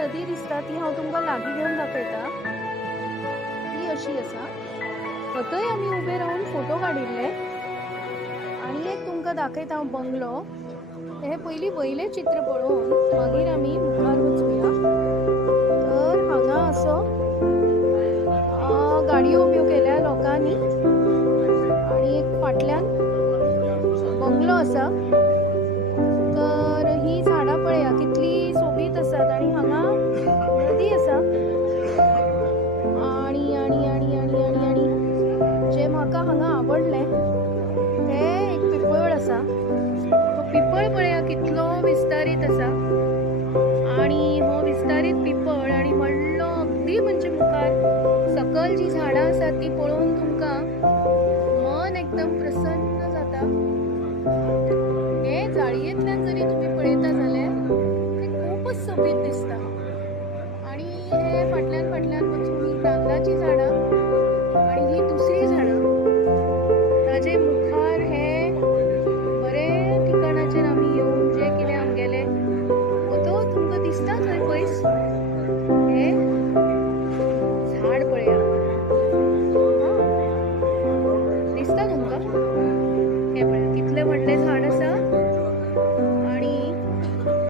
नदी दिसता ती हांव तुमकां लागीं घेवन दाखयता। ही अशी आसा, थंय आमी उबे रावन फोटो काडिल्ले। आनी एक तुमकां दाखयता हांव बंगलो। हे पयलीं वयले चित्र पळोवन मागीर आमी मुखार वचूया। तर हांगा असो गाडयो उब्यो केल्या लोकांनी आनी एक फाटल्यान बंगलो आसा। तर ही झाडां पळया कितली सोबीत आसात आनी हांगा नदी आसा। आनी आनी आनी आनी आनी आनी जे म्हाका हांगा आवडलें हे एक पिपळ आसा। तो पिपळ पळया कितलो विस्तारीत आसा आनी हो विस्तारीत पिपळ आनी व्हडलो अगदी म्हणजे मुखार सकल जी झाडां आसात ती पळोवन तुमकां मन एकदम प्रसन्न जाता। हे जाळयेंतल्यान जरी तुम्ही पळयता